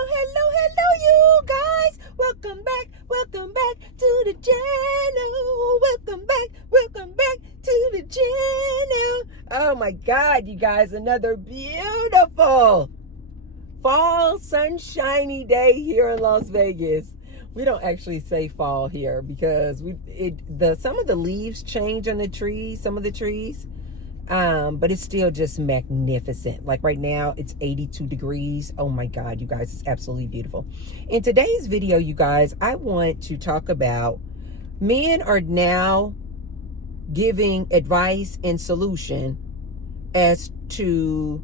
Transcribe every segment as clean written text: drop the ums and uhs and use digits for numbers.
Hello, you guys. Welcome back to the channel. Welcome back to the channel. Oh my God, you guys, another beautiful fall sunshiny day here in Las Vegas. We don't actually say fall here because some of the leaves change on the trees, some of the trees. But it's still just magnificent. Like right now, it's 82 degrees. Oh my God, you guys, it's absolutely beautiful. In today's video, you guys, I want to talk about men are now giving advice and solution as to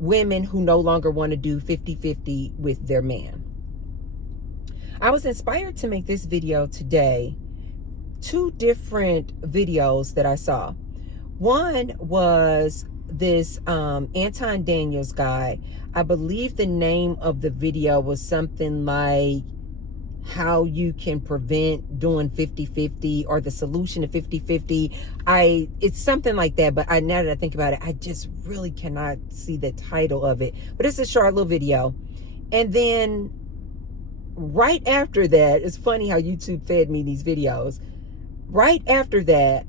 women who no longer want to do 50-50 with their man. I was inspired to make this video today. Two different videos that I saw. One was this Anton Daniels guy. I believe the name of the video was something like how you can prevent doing 50-50 or the solution to 50-50. It's something like that, but now that I think about it, I just really cannot see the title of it. But it's a short little video. And then right after that, it's funny how YouTube fed me these videos. Right after that,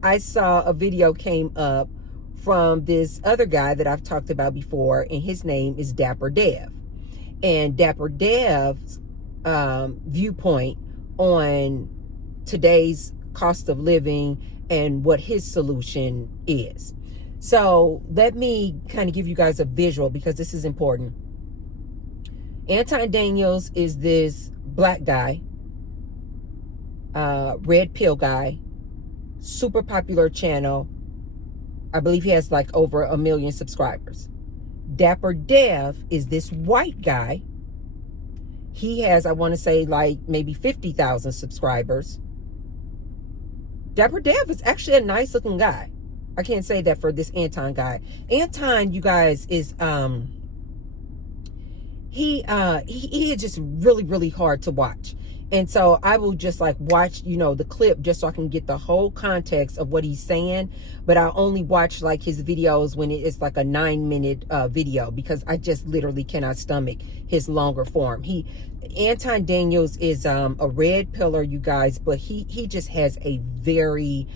I saw a video came up from this other guy that I've talked about before, and his name is Dapper Dev. And Dapper Dev's viewpoint on today's cost of living and what his solution is. So let me kind of give you guys a visual because this is important. Anton Daniels is this black guy, red pill guy, super popular channel. I believe he has like over 1 million subscribers. Dapper Dev is this white guy. He has, I want to say, like maybe 50,000 subscribers. Dapper Dev is actually a nice looking guy. I can't say that for this Anton guy. Anton, you guys, is he is just really hard to watch. And so I will just like watch, the clip just so I can get the whole context of what he's saying. But I only watch like his videos when it's like a 9-minute video because I just literally cannot stomach his longer form. Anton Daniels is a red pillar, you guys, but he just has a very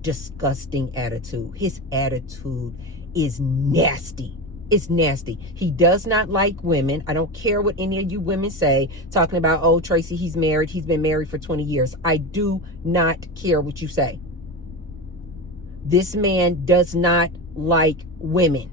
disgusting attitude. His attitude is nasty. It's nasty. He does not like women. I don't care what any of you women say, talking about, oh, Tracy, he's married. He's been married for 20 years. I do not care what you say. This man does not like women.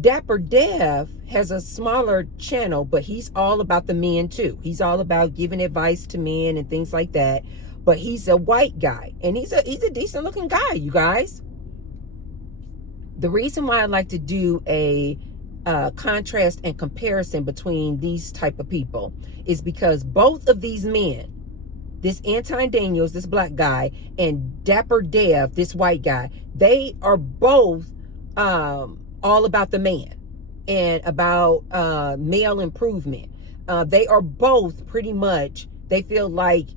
Dapper Dev has a smaller channel, but he's all about the men too. He's all about giving advice to men and things like that. But he's a white guy, and he's a decent looking guy, you guys. The reason why I like to do a contrast and comparison between these type of people is because both of these men, this Anton Daniels, this black guy, and Dapper Dev, this white guy, they are both all about the man and about male improvement. They are both pretty much, they feel like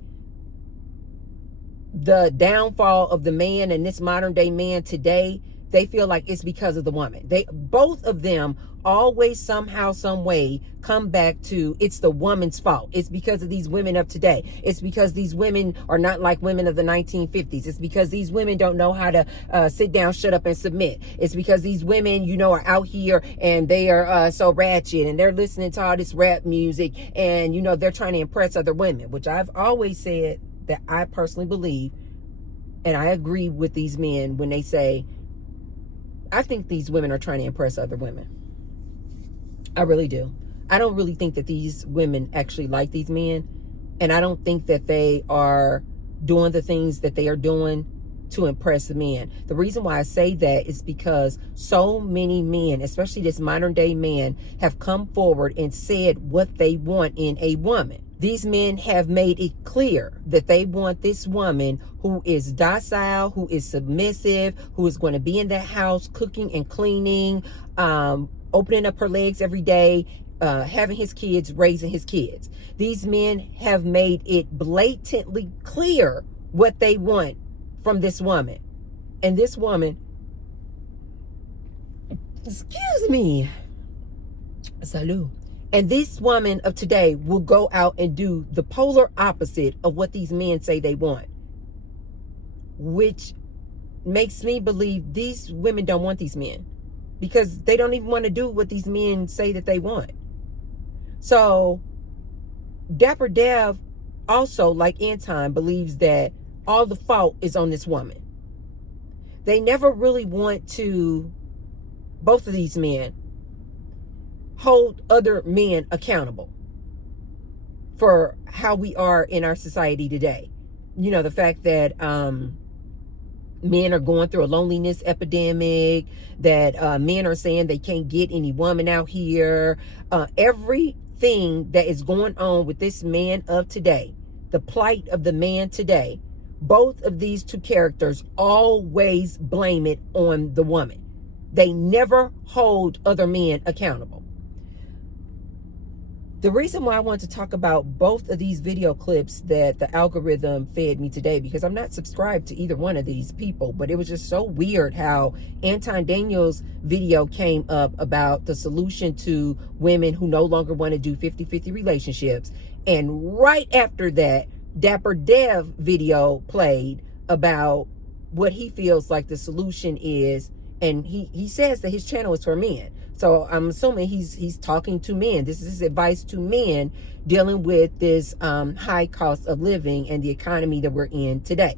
the downfall of the man and this modern day man today, they feel like it's because of the woman. Both of them always somehow, some way come back to it's the woman's fault. It's because of these women of today. It's because these women are not like women of the 1950s. It's because these women don't know how to sit down, shut up, and submit. It's because these women, are out here and they are so ratchet and they're listening to all this rap music and, they're trying to impress other women, which I've always said that I personally believe, and I agree with these men when they say, I think these women are trying to impress other women. I really do. I don't really think that these women actually like these men. And I don't think that they are doing the things that they are doing to impress the men. The reason why I say that is because so many men, especially this modern day man, have come forward and said what they want in a woman. These men have made it clear that they want this woman who is docile, who is submissive, who is going to be in that house cooking and cleaning, opening up her legs every day, having his kids, raising his kids. These men have made it blatantly clear what they want from this woman. And this woman, excuse me, Salud. And this woman of today will go out and do the polar opposite of what these men say they want, which makes me believe these women don't want these men because they don't even want to do what these men say that they want. So Dapper Dev also, like Anton, believes that all the fault is on this woman. They never really want to, both of these men, hold other men accountable for how we are in our society today. You know, the fact that men are going through a loneliness epidemic, that men are saying they can't get any woman out here. Everything that is going on with this man of today, the plight of the man today, both of these two characters always blame it on the woman. They never hold other men accountable. The reason why I want to talk about both of these video clips that the algorithm fed me today, because I'm not subscribed to either one of these people, but it was just so weird how Anton Daniels' video came up about the solution to women who no longer want to do 50-50 relationships. And right after that, Dapper Dev video played about what he feels like the solution is. And he says that his channel is for men. So I'm assuming he's talking to men. This is his advice to men dealing with this high cost of living and the economy that we're in today.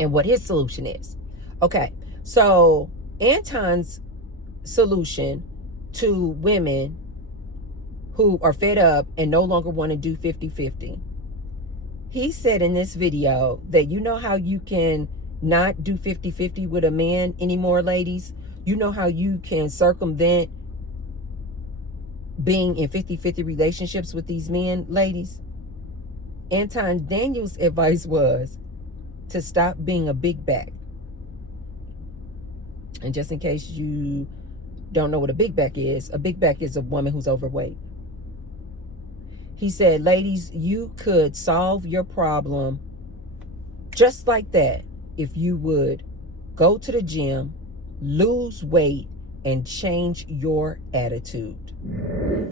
And what his solution is. Okay, so Anton's solution to women who are fed up and no longer want to do 50-50. He said in this video that you know how you can not do 50-50 with a man anymore, ladies? You know how you can circumvent being in 50-50 relationships with these men, ladies? Anton Daniels' advice was to stop being a big back. And just in case you don't know what a big back is a woman who's overweight. He said, ladies, you could solve your problem just like that if you would go to the gym, lose weight, and change your attitude.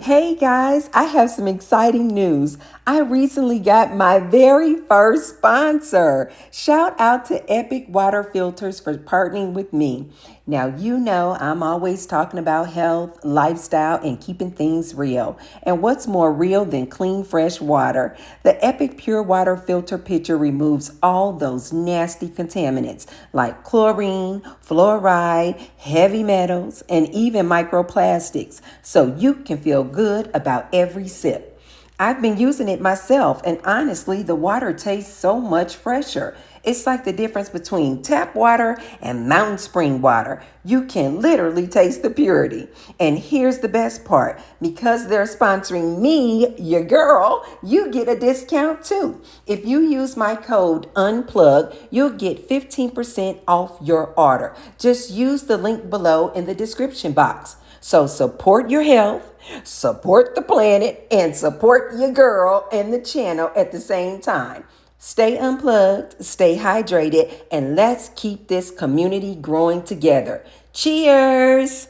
Hey guys, I have some exciting news. I recently got my very first sponsor. Shout out to Epic Water Filters for partnering with me. Now, you know I'm always talking about health, lifestyle, and keeping things real. And what's more real than clean, fresh water? The Epic Pure Water Filter Pitcher removes all those nasty contaminants like chlorine, fluoride, heavy metals, and even microplastics, so you can feel good about every sip. I've been using it myself, and honestly, the water tastes so much fresher. It's like the difference between tap water and mountain spring water. You can literally taste the purity. And here's the best part. Because they're sponsoring me, your girl, you get a discount too. If you use my code UNPLUG, you'll get 15% off your order. Just use the link below in the description box. So support your health, support the planet, and support your girl and the channel at the same time. Stay unplugged, stay hydrated, and let's keep this community growing together. Cheers!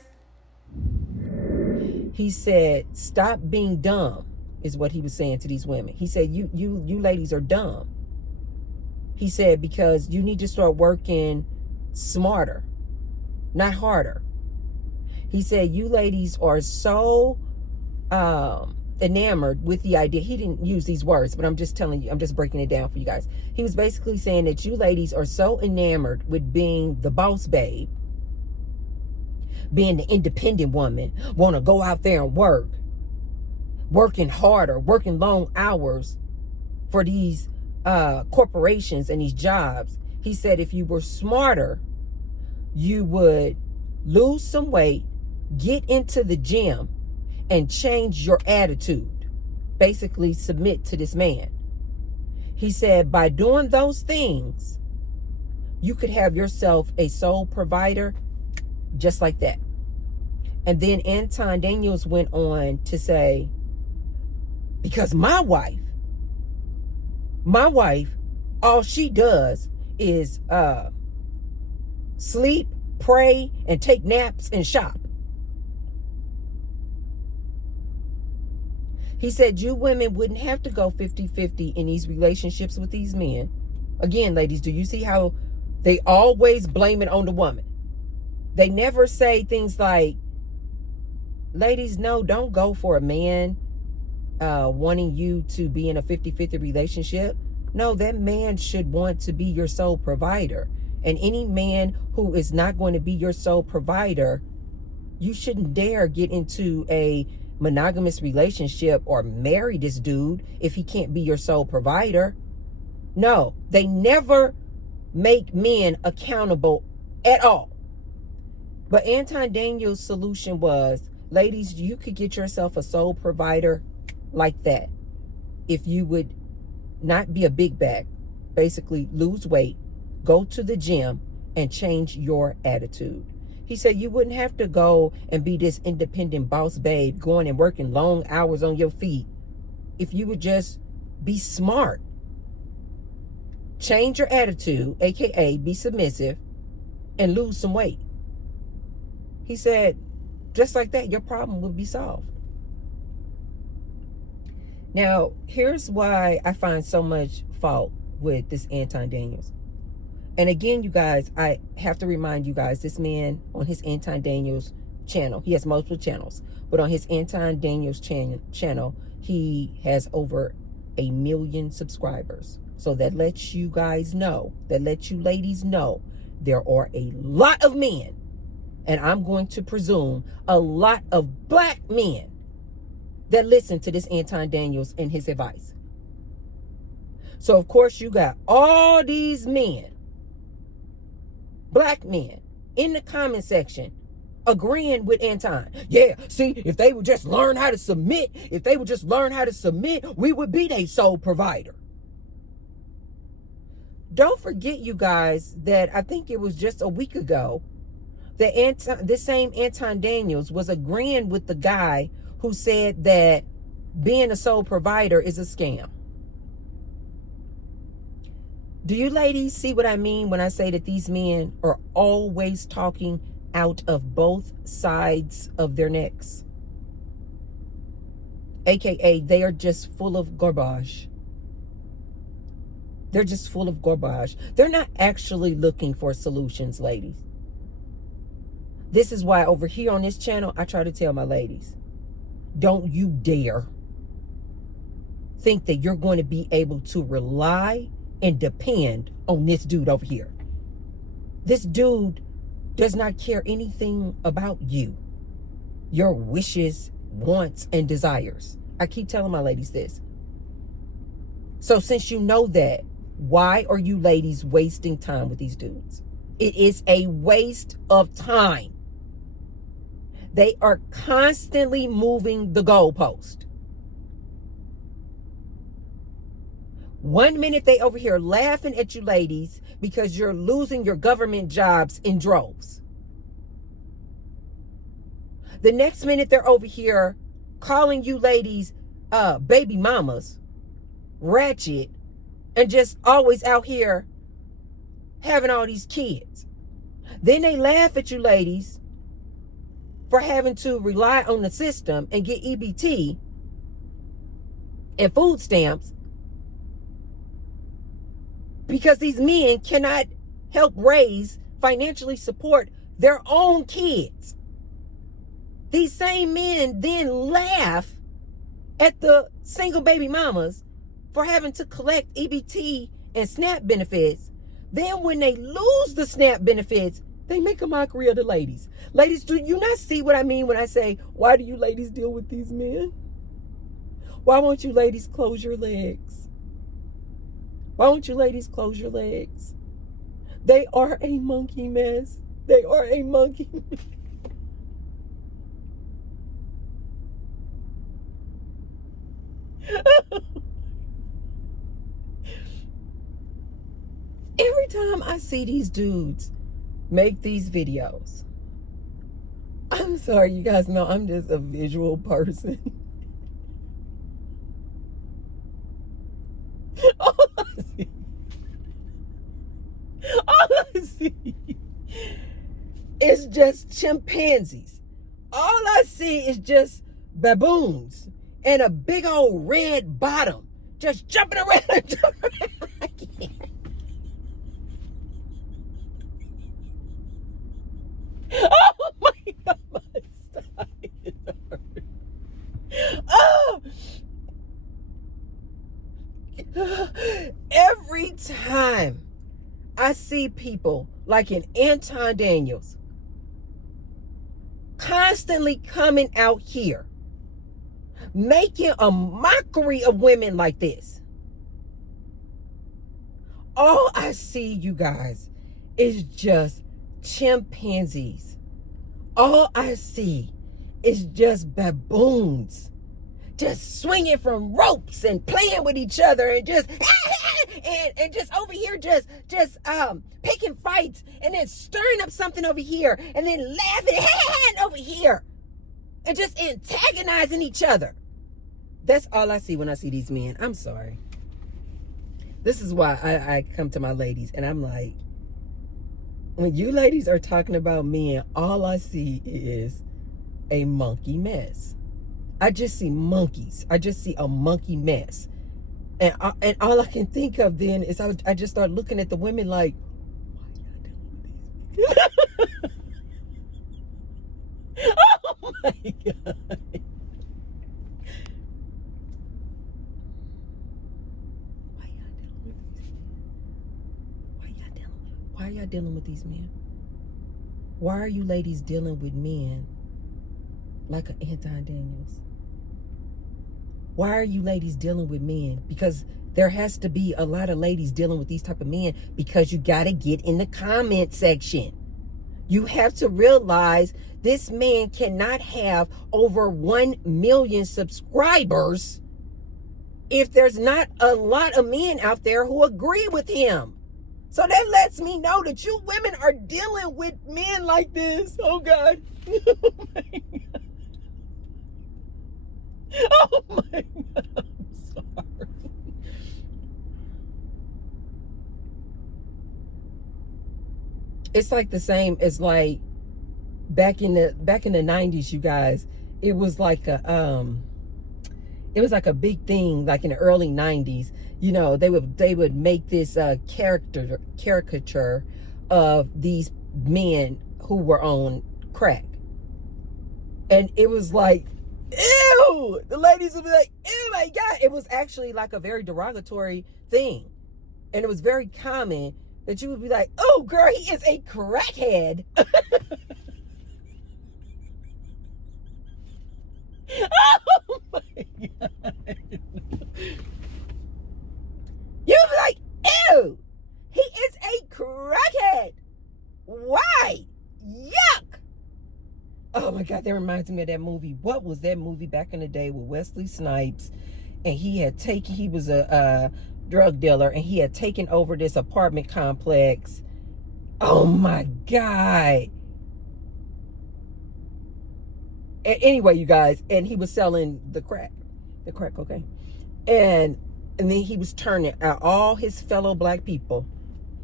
He said, stop being dumb, is what he was saying to these women. He said, you ladies are dumb. He said, because you need to start working smarter, not harder. He said, you ladies are so enamored with the idea. He didn't use these words, but I'm just telling you, I'm just breaking it down for you guys. He was basically saying that you ladies are so enamored with being the boss babe, being the independent woman, want to go out there and work, working harder, working long hours for these corporations and these jobs. He said if you were smarter, you would lose some weight, get into the gym, and change your attitude. Basically submit to this man. He said by doing those things, you could have yourself a sole provider just like that. And then Anton Daniels went on to say, because my wife, all she does is sleep, pray, and take naps and shop. He said you women wouldn't have to go 50-50 in these relationships with these men. Again, ladies, do you see how they always blame it on the woman? They never say things like, ladies, no, don't go for a man wanting you to be in a 50-50 relationship. No, that man should want to be your sole provider. And any man who is not going to be your sole provider, you shouldn't dare get into a monogamous relationship or marry this dude if he can't be your sole provider. No, they never make men accountable at all. But Anton Daniels' solution was, ladies, you could get yourself a sole provider like that if you would not be a big bag, basically lose weight, go to the gym, and change your attitude. He said you wouldn't have to go and be this independent boss babe going and working long hours on your feet if you would just be smart. Change your attitude, aka be submissive, and lose some weight. He said, just like that, your problem will be solved. Now, here's why I find so much fault with this Anton Daniels. And again, you guys, I have to remind you guys, this man on his Anton Daniels channel, he has multiple channels, but on his Anton Daniels channel, he has over 1 million subscribers. So that lets you guys know, that lets you ladies know, there are a lot of men, and I'm going to presume a lot of black men that listen to this Anton Daniels and his advice. So of course you got all these men, black men, in the comment section agreeing with Anton. Yeah, see, if they would just learn how to submit, we would be their sole provider. Don't forget, you guys, that I think it was just a week ago that this same Anton Daniels was agreeing with the guy who said that being a sole provider is a scam. Do you ladies see what I mean when I say that these men are always talking out of both sides of their necks? AKA, they are just full of garbage. They're just full of garbage. They're not actually looking for solutions, ladies. This is why over here on this channel, I try to tell my ladies, don't you dare think that you're going to be able to rely and depend on this dude over here. This dude does not care anything about you, your wishes, wants, and desires. I keep telling my ladies this. So since you know that, why are you ladies wasting time with these dudes? It is a waste of time. They are constantly moving the goalpost. One minute they over here laughing at you ladies because you're losing your government jobs in droves. The next minute they're over here calling you ladies baby mamas, ratchet, and just always out here having all these kids. Then they laugh at you ladies for having to rely on the system and get EBT and food stamps because these men cannot help raise, financially support their own kids. These same men then laugh at the single baby mamas for having to collect EBT and SNAP benefits. Then when they lose the SNAP benefits, they make a mockery of the ladies. Ladies, do you not see what I mean when I say, why do you ladies deal with these men? Why won't you ladies close your legs? Why won't you ladies close your legs? They are a monkey mess. They are a monkey mess. Every time I see these dudes make these videos, I'm sorry, you guys know I'm just a visual person. All I see is just chimpanzees. All I see is just baboons and a big old red bottom, just jumping around and jumping around. I can't. Oh my God, my stomach hurts. Oh. Every time I see people like an Anton Daniels constantly coming out here making a mockery of women like this, all I see, you guys, is just chimpanzees. All I see is just baboons, just swinging from ropes and playing with each other and just and just over here just picking fights and then stirring up something over here and then laughing over here and just antagonizing each other. That's all I see when I see these men. I'm sorry. This is why I come to my ladies and I'm like, when you ladies are talking about men, all I see is a monkey mess. I just see monkeys. I just see a monkey mess. And all I can think of then is I just start looking at the women like, why y'all doing this? Oh my God. Why are y'all dealing with these men? Why are you ladies dealing with men like an Anton Daniels? Why are you ladies dealing with men? Because there has to be a lot of ladies dealing with these type of men, because you got to get in the comment section. You have to realize this man cannot have over 1 million subscribers if there's not a lot of men out there who agree with him. So that lets me know that you women are dealing with men like this. Oh God. Oh my God. Oh my God. I'm sorry. It's like the same as like back in the 90s, you guys. It was like a big thing, like in the early 90s. You know, they would make this caricature of these men who were on crack. And it was like, ew! The ladies would be like, oh my God. It was actually like a very derogatory thing. And it was very common that you would be like, oh girl, he is a crackhead. Oh my God. You'd be like, ew, he is a crackhead. Why? Yuck. Oh my God, that reminds me of that movie. What was that movie back in the day with Wesley Snipes? And he was a drug dealer, and he had taken over this apartment complex. Oh my God. Anyway, you guys, and he was selling the crack cocaine. And then he was turning out all his fellow black people.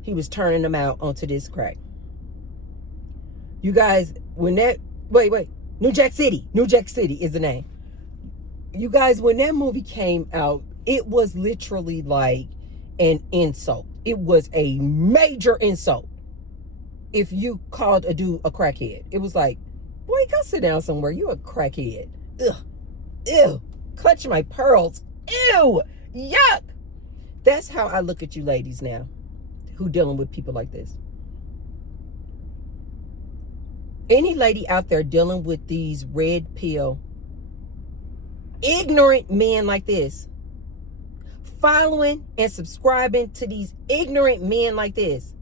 He was turning them out onto this crack. You guys, when that, wait, New Jack City is the name. You guys, when that movie came out, it was literally like an insult. It was a major insult if you called a dude a crackhead. It was like, boy, go sit down somewhere. You a crackhead. Ugh. Ew. Clutch my pearls. Ew. Yuck. That's how I look at you ladies now, who dealing with people like this. Any lady out there dealing with these red pill, ignorant men like this, following and subscribing to these ignorant men like this,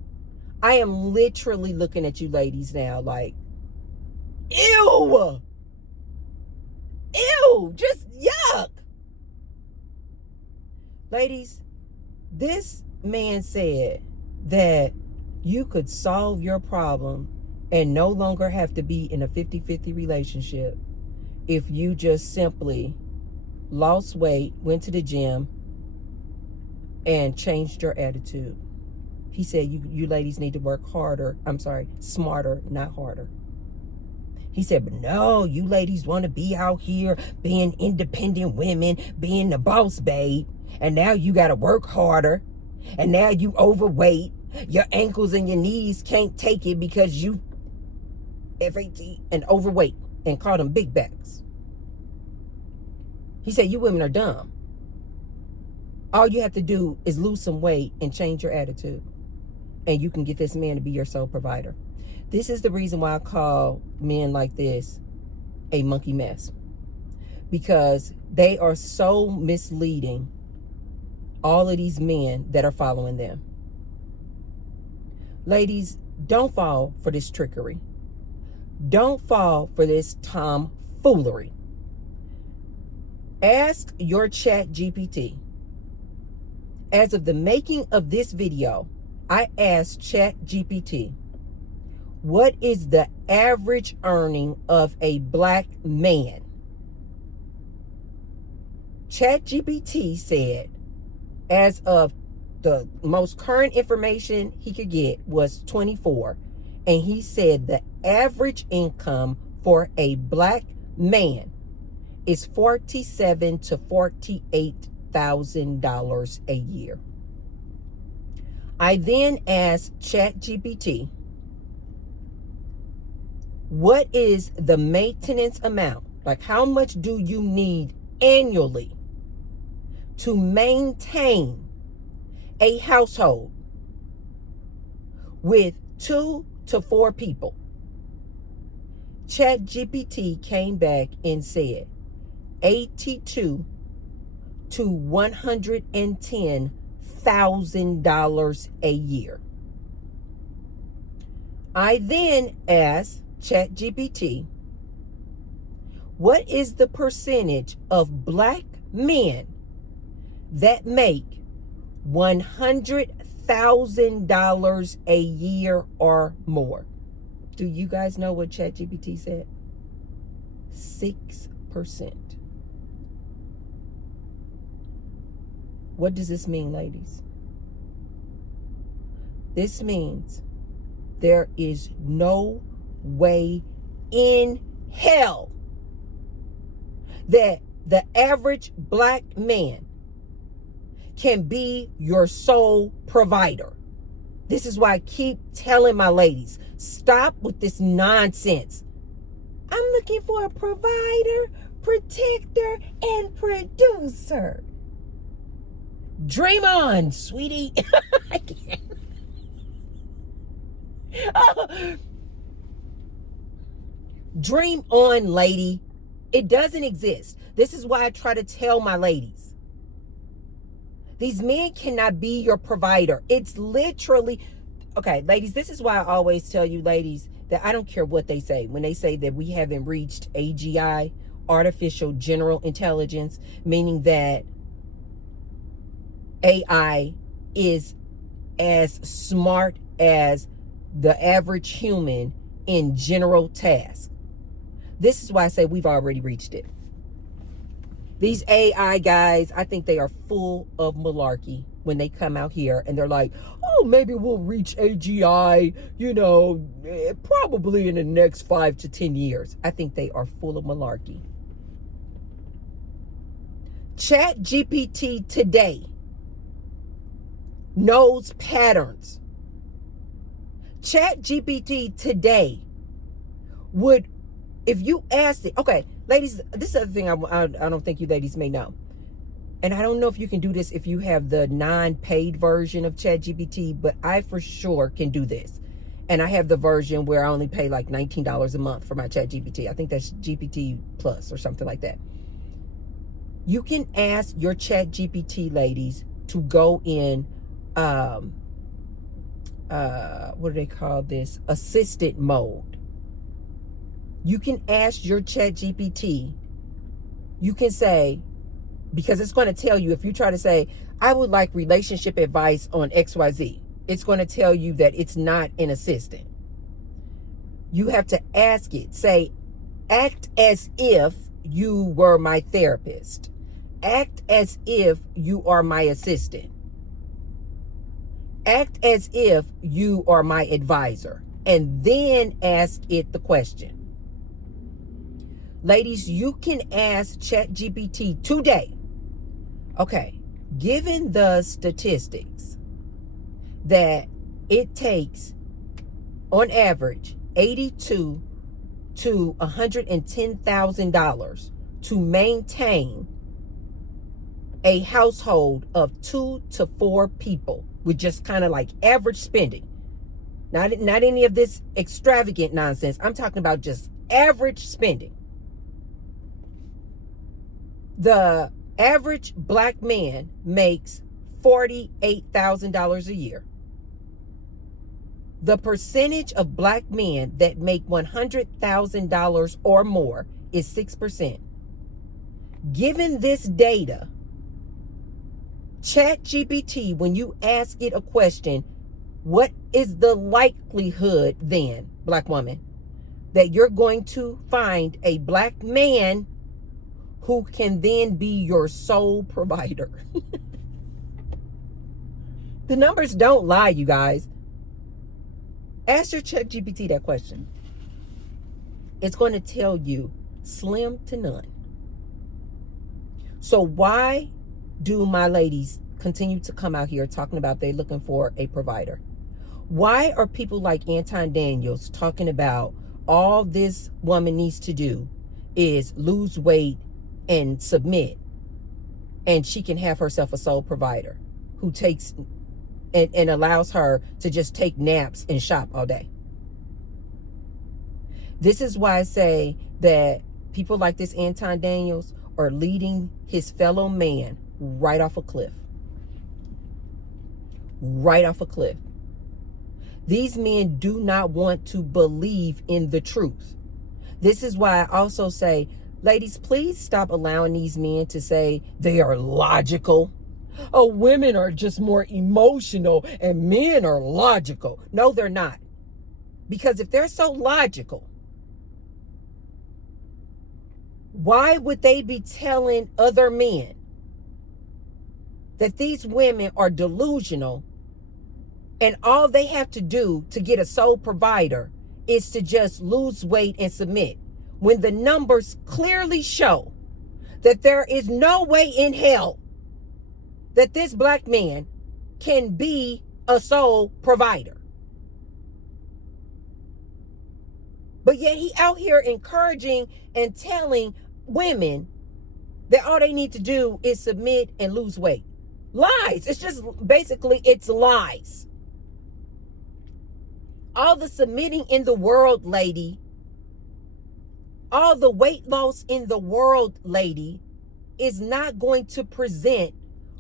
I am literally looking at you ladies now like, ew. Ew. Just yuck. Ladies, this man said that you could solve your problem and no longer have to be in a 50-50 relationship if you just simply lost weight, went to the gym, and changed your attitude. He said you ladies need to work harder. I'm sorry, smarter, not harder. He said, but no, you ladies want to be out here being independent women, being the boss babe. And now you got to work harder. And now you overweight. Your ankles and your knees can't take it because you FAT and overweight, and called them big backs. He said, you women are dumb. All you have to do is lose some weight and change your attitude. And you can get this man to be your sole provider. This is the reason why I call men like this a monkey mess. Because they are so misleading all of these men that are following them. Ladies, don't fall for this trickery. Don't fall for this tomfoolery. Ask your ChatGPT. As of the making of this video, I asked ChatGPT, what is the average earning of a black man? ChatGPT said, as of the most current information he could get was 24. And he said the average income for a black man is $47,000 to $48,000 a year. I then asked ChatGPT, what is the maintenance amount? Like, how much do you need annually to maintain a household with 2 to 4 people? ChatGPT came back and said $82,000 to $110,000 a year. I then asked ChatGPT, what is the percentage of black men that make $100,000 a year or more? Do you guys know what ChatGPT said? 6%. What does this mean, ladies? This means there is no way in hell that the average black man can be your sole provider. This is why I keep telling my ladies, stop with this nonsense. I'm looking for a provider, protector, and producer. Dream on, sweetie. I can't. Oh. Dream on, lady. It doesn't exist. This is why I try to tell my ladies. These men cannot be your provider. It's literally, okay, ladies, this is why I always tell you, ladies, that I don't care what they say. When they say that we haven't reached AGI, artificial general intelligence, meaning that AI is as smart as the average human in general tasks. This is why I say we've already reached it. These AI guys, I think they are full of malarkey when they come out here and they're like, oh, maybe we'll reach AGI, probably in the next 5 to 10 years. I think they are full of malarkey. ChatGPT today knows patterns. ChatGPT today would, if you asked it, okay, ladies, this is the other thing I don't think you ladies may know. And I don't know if you can do this if you have the non-paid version of ChatGPT, but I for sure can do this. And I have the version where I only pay like $19 a month for my ChatGPT. I think that's GPT Plus or something like that. You can ask your ChatGPT, ladies, to go in, what do they call this? Assistant mode. You can ask your ChatGPT, you can say, because it's going to tell you, if you try to say, I would like relationship advice on XYZ, it's going to tell you that it's not an assistant. You have to ask it, say, act as if you were my therapist. Act as if you are my assistant. Act as if you are my advisor. And then ask it the question. Ladies, you can ask ChatGPT today. Okay, given the statistics that it takes on average $82,000 to $110,000 to maintain a household of 2 to 4 people with just kind of like average spending. Not any of this extravagant nonsense. I'm talking about just average spending. The average black man makes $48,000 a year. The percentage of black men that make $100,000 or more is 6%. Given this data, ChatGPT, when you ask it a question, what is the likelihood then, black woman, that you're going to find a black man who can then be your sole provider? The numbers don't lie, you guys. Ask your ChatGPT that question. It's going to tell you slim to none. So why do my ladies continue to come out here talking about they're looking for a provider? Why are people like Anton Daniels talking about all this woman needs to do is lose weight and submit, and she can have herself a sole provider who takes and allows her to just take naps and shop all day? This is why I say that people like this Anton Daniels are leading his fellow man right off a cliff. Right off a cliff. These men do not want to believe in the truth. This is why I also say, ladies, please stop allowing these men to say they are logical. Oh, women are just more emotional and men are logical. No, they're not. Because if they're so logical, why would they be telling other men that these women are delusional and all they have to do to get a sole provider is to just lose weight and submit, when the numbers clearly show that there is no way in hell that this black man can be a sole provider? But yet he out here encouraging and telling women that all they need to do is submit and lose weight. Lies. It's just basically, it's lies. All the submitting in the world, lady, all the weight loss in the world, lady, is not going to present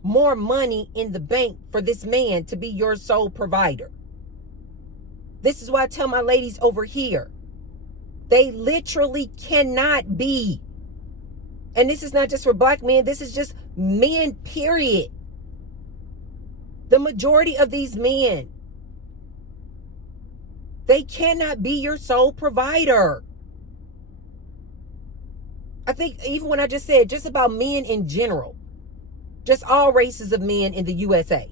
more money in the bank for this man to be your sole provider. This is why I tell my ladies over here, they literally cannot be. And this is not just for black men, this is just men, period. The majority of these men, they cannot be your sole provider. I think even when I just said just about men in general, just all races of men in the USA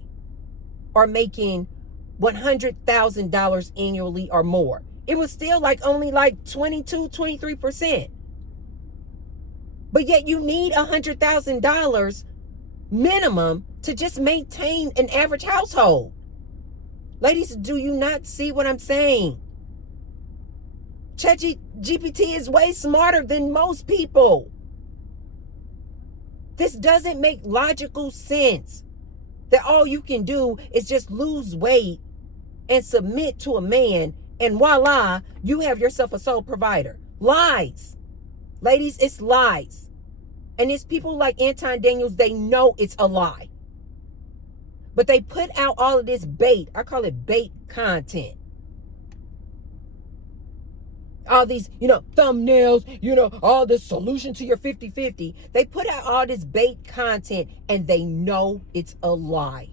are making $100,000 annually or more. It was still only 22, 23%. But yet you need $100,000 minimum to just maintain an average household. Ladies, do you not see what I'm saying? ChatGPT is way smarter than most people. This doesn't make logical sense that all you can do is just lose weight and submit to a man, and voila, you have yourself a sole provider. Lies. Ladies, it's lies. And it's people like Anton Daniels, they know it's a lie. But they put out all of this bait. I call it bait content. All these, thumbnails, all the solution to your 50-50. They put out all this bait content and they know it's a lie.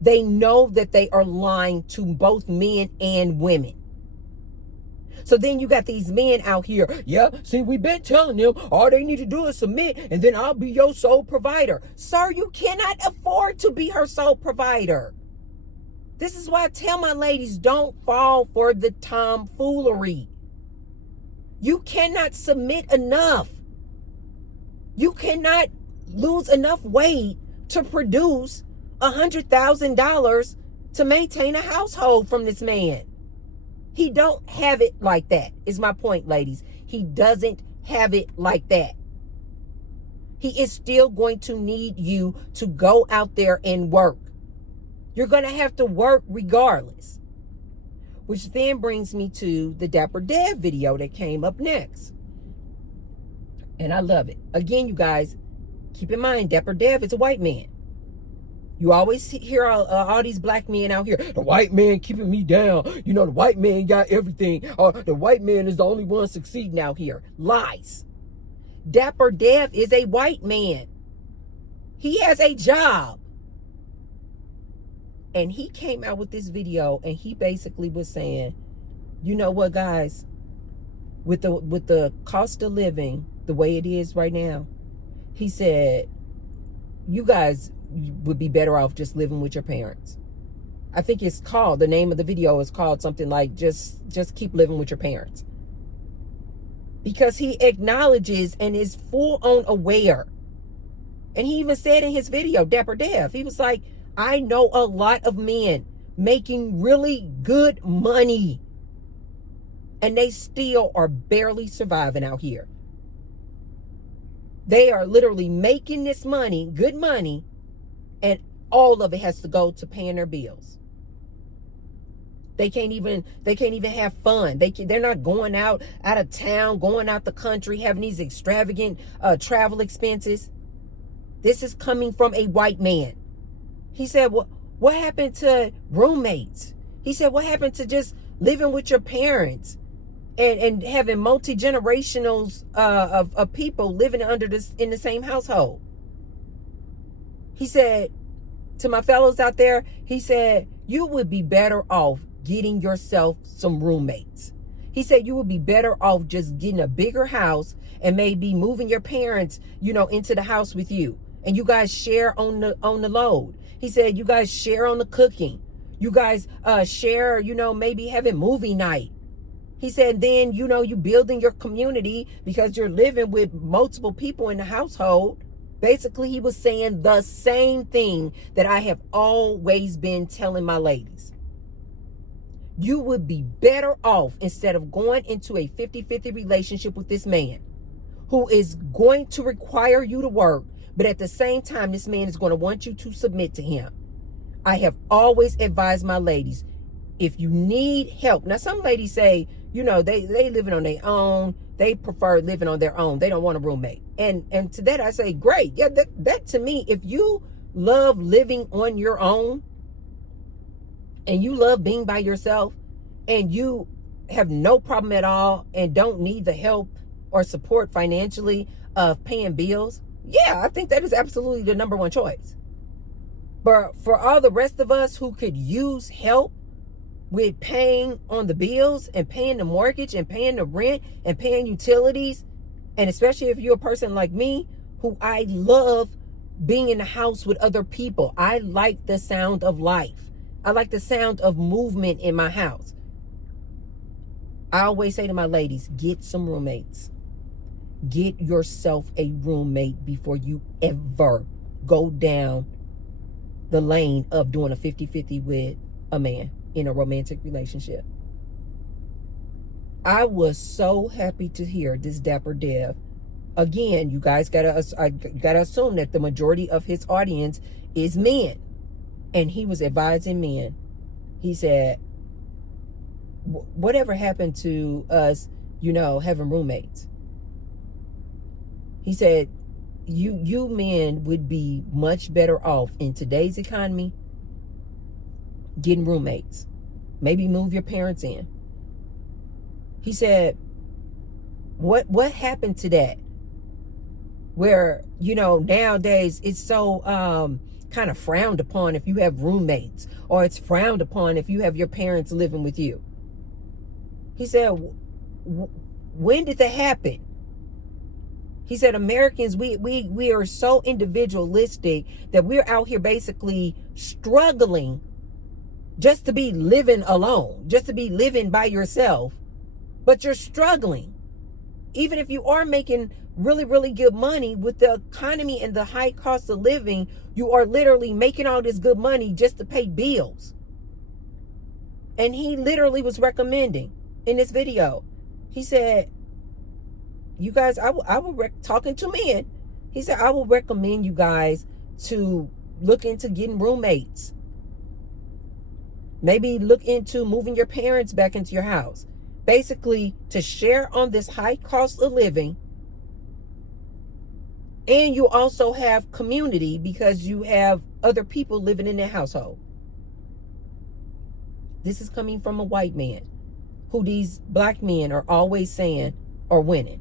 They know that they are lying to both men and women. So then you got these men out here. Yeah, see, we've been telling them all they need to do is submit and then I'll be your sole provider. Sir, you cannot afford to be her sole provider. This is why I tell my ladies, don't fall for the tomfoolery. You cannot submit enough. You cannot lose enough weight to produce $100,000 to maintain a household from this man. He don't have it like that, is my point, ladies. He doesn't have it like that. He is still going to need you to go out there and work. You're going to have to work regardless. Which then brings me to the Dapper Dev video that came up next. And I love it. Again, you guys, keep in mind, Dapper Dev is a white man. You always hear all these black men out here. The white man keeping me down. You know, the white man got everything. Or the white man is the only one succeeding out here. Lies. Dapper Dev is a white man. He has a job. And he came out with this video and he basically was saying, you know what, guys, with the cost of living the way it is right now, he said, you guys would be better off just living with your parents. I think it's called, the name of the video is called something like just keep living with your parents. Because he acknowledges and is full on aware. And he even said in his video, Dapper Dev, he was like, I know a lot of men making really good money and they still are barely surviving out here. They are literally making this money, good money, and all of it has to go to paying their bills. They can't even have fun. They're not going out of town, going out the country, having these extravagant travel expenses. This is coming from a white man. He said, what happened to roommates? He said, what happened to just living with your parents and having multi-generationals of people living in the same household? He said, to my fellows out there, he said, you would be better off getting yourself some roommates. He said, you would be better off just getting a bigger house and maybe moving your parents, into the house with you. And you guys share on the load. He said, you guys share on the cooking. You guys share, maybe having movie night. He said, then, you building your community because you're living with multiple people in the household. Basically, he was saying the same thing that I have always been telling my ladies. You would be better off instead of going into a 50-50 relationship with this man who is going to require you to work. But at the same time, this man is going to want you to submit to him. I have always advised my ladies, if you need help. Now, some ladies say, they living on their own. They prefer living on their own. They don't want a roommate. And to that, I say, great. Yeah, that to me, if you love living on your own and you love being by yourself and you have no problem at all and don't need the help or support financially of paying bills, yeah, I think that is absolutely the number one choice. But for all the rest of us who could use help with paying on the bills and paying the mortgage and paying the rent and paying utilities, and especially if you're a person like me, who I love being in the house with other people. I like the sound of life. I like the sound of movement in my house. I always say to my ladies, get some roommates. Get yourself a roommate before you ever go down the lane of doing a 50-50 with a man in a romantic relationship. I was so happy to hear this Dapper Dev. Again, you guys gotta assume that the majority of his audience is men. And he was advising men. He said, whatever happened to us, having roommates? He said, you men would be much better off in today's economy getting roommates. Maybe move your parents in. He said, what happened to that? Where, nowadays it's so kind of frowned upon if you have roommates, or it's frowned upon if you have your parents living with you. He said, when did that happen? He said, Americans, we are so individualistic that we're out here basically struggling just to be living alone, just to be living by yourself. But you're struggling. even if you are making really, really good money with the economy and the high cost of living, you are literally making all this good money just to pay bills. And he literally was recommending in this video. He said, you guys, talking to men. He said, I will recommend you guys to look into getting roommates. Maybe look into moving your parents back into your house. Basically, to share on this high cost of living. And you also have community because you have other people living in their household. This is coming from a white man who these black men are always saying are winning.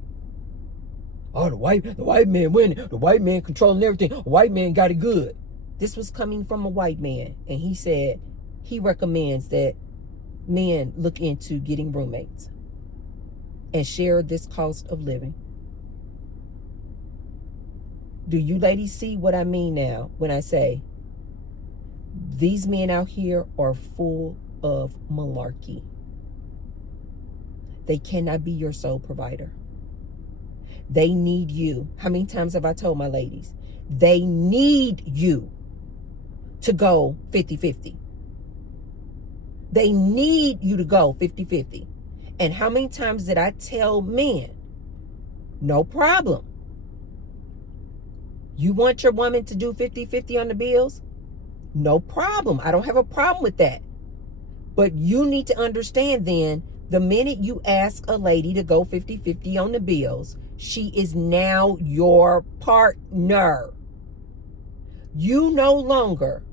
Oh, the white man winning. The white man controlling everything. The white man got it good. This was coming from a white man. And he said he recommends that men look into getting roommates and share this cost of living. Do you ladies see what I mean now when I say these men out here are full of malarkey? They cannot be your sole provider. They need you. How many times have I told my ladies? They need you to go 50-50. They need you to go 50-50. And how many times did I tell men, no problem. You want your woman to do 50-50 on the bills? No problem. I don't have a problem with that. But you need to understand then, the minute you ask a lady to go 50-50 on the bills, she is now your partner. You no longer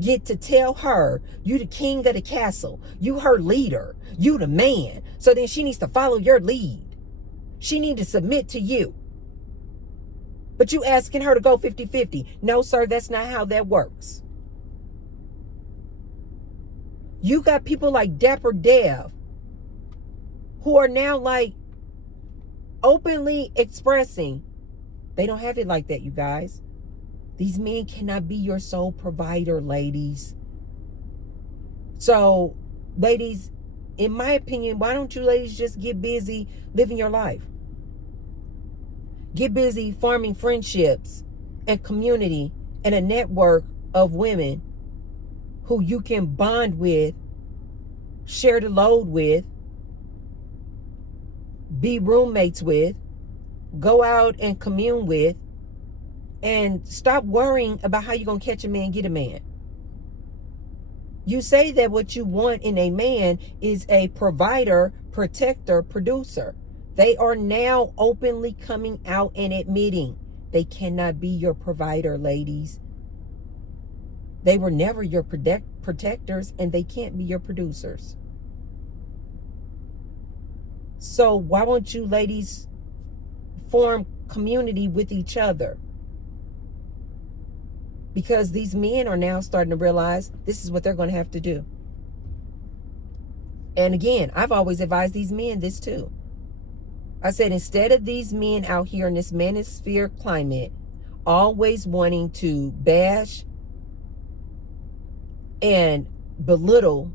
get to tell her you the king of the castle, you her leader, you the man. So then she needs to follow your lead. She needs to submit to you. But you asking her to go 50-50. No, sir, that's not how that works. You got people like Dapper Dev who are now like openly expressing they don't have it like that, you guys. These men cannot be your sole provider, ladies. So, ladies, in my opinion, why don't you ladies just get busy living your life? Get busy forming friendships and community and a network of women who you can bond with, share the load with, be roommates with, go out and commune with, and stop worrying about how you're going to catch a man, get a man. You say that what you want in a man is a provider, protector, producer. They are now openly coming out and admitting they cannot be your provider, ladies. They were never your protectors, and they can't be your producers. So why won't you ladies form community with each other? Because these men are now starting to realize this is what they're going to have to do. And again, I've always advised these men this too. I said, instead of these men out here in this manosphere climate always wanting to bash and belittle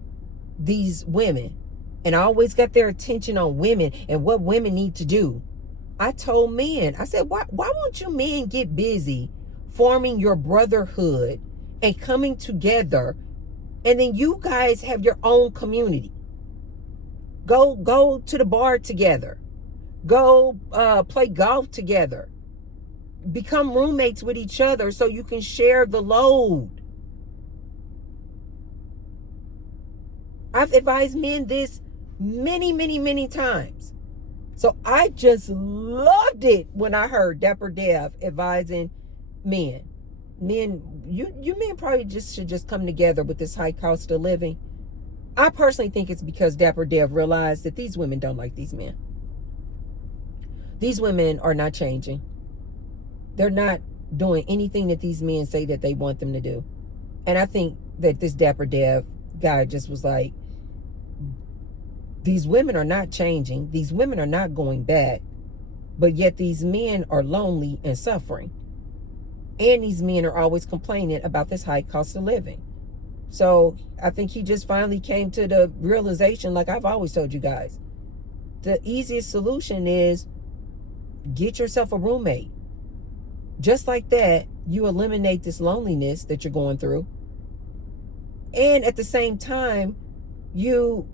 these women and always got their attention on women and what women need to do, I told men, I said, why won't you men get busy forming your brotherhood and coming together, and then you guys have your own community. Go to the bar together. Go play golf together. Become roommates with each other so you can share the load. I've advised men this many times. So I just loved it when I heard Dapper Dev advising men. You men probably should just come together with this high cost of living. I personally think it's because Dapper Dev realized that these women don't like these men. These women are not changing. They're not doing anything that these men say that they want them to do. And I think that this Dapper Dev guy just was like, these women are not changing. These women are not going back. But yet these men are lonely and suffering. And these men are always complaining about this high cost of living. So I think he just finally came to the realization, like I've always told you guys, the easiest solution is get yourself a roommate. Just like that, you eliminate this loneliness that you're going through. And at the same time, you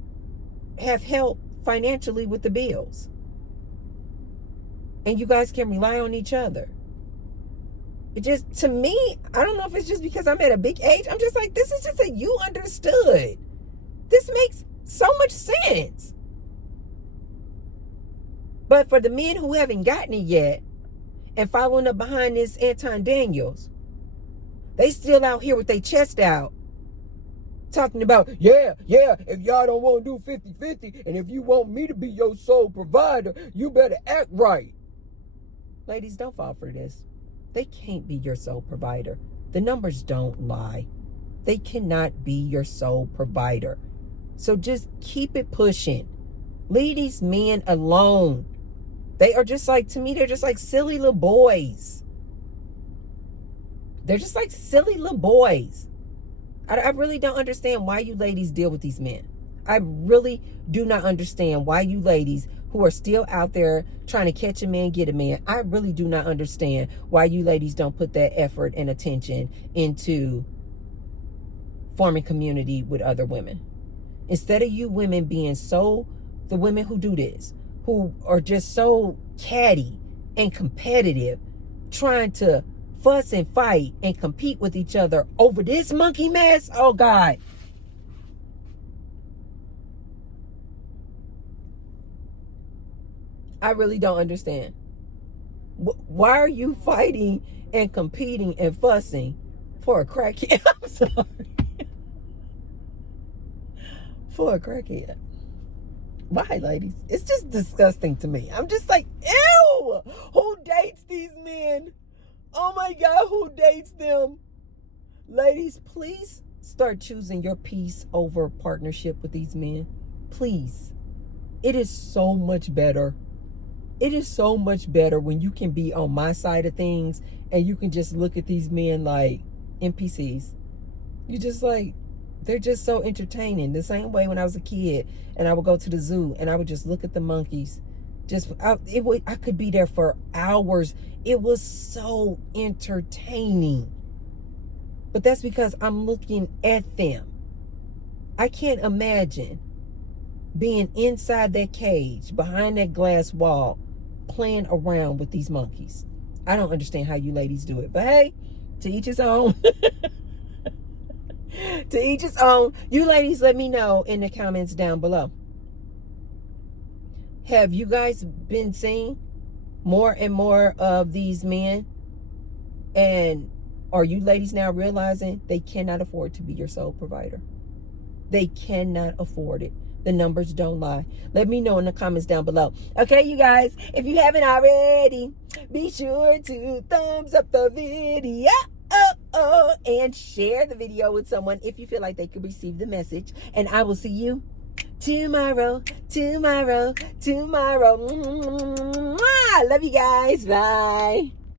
have help financially with the bills. And you guys can rely on each other. It just, to me, I don't know if it's just because I'm at a big age. I'm just like, this is just a you understood. This makes so much sense. But for the men who haven't gotten it yet and following up behind this Anton Daniels, they still out here with their chest out talking about, yeah, if y'all don't want to do 50-50 and if you want me to be your sole provider, you better act right. Ladies, don't fall for this. They can't be your sole provider. The numbers don't lie. They cannot be your sole provider. So just keep it pushing. Leave these men alone. They are just like, to me, they're just like silly little boys. They're just like silly little boys. I really don't understand why you ladies deal with these men. I really do not understand why you ladies who are still out there trying to catch a man, get a man. I really do not understand why you ladies don't put that effort and attention into forming community with other women. Instead of you women being so, the women who do this, who are just so catty and competitive, trying to fuss and fight and compete with each other over this monkey mess. Oh God. I really don't understand. Why are you fighting and competing and fussing for a crackhead? I'm sorry. For a crackhead. Why, ladies? It's just disgusting to me. I'm just like, ew! Who dates these men? Oh my God, who dates them? Ladies, please start choosing your peace over partnership with these men. Please. It is so much better. It is so much better when you can be on my side of things and you can just look at these men like NPCs. You just like, they're just so entertaining. The same way when I was a kid and I would go to the zoo and I would just look at the monkeys. I could be there for hours. It was so entertaining. But that's because I'm looking at them. I can't imagine being inside that cage, behind that glass wall, playing around with these monkeys. I don't understand how you ladies do it. But hey, to each his own. To each his own. You ladies, let me know in the comments down below. Have you guys been seeing more and more of these men? And are you ladies now realizing they cannot afford to be your sole provider? They cannot afford it. The numbers don't lie. Let me know in the comments down below. Okay, you guys, if you haven't already, be sure to thumbs up the video. And share the video with someone if you feel like they could receive the message. And I will see you tomorrow. Love you guys. Bye.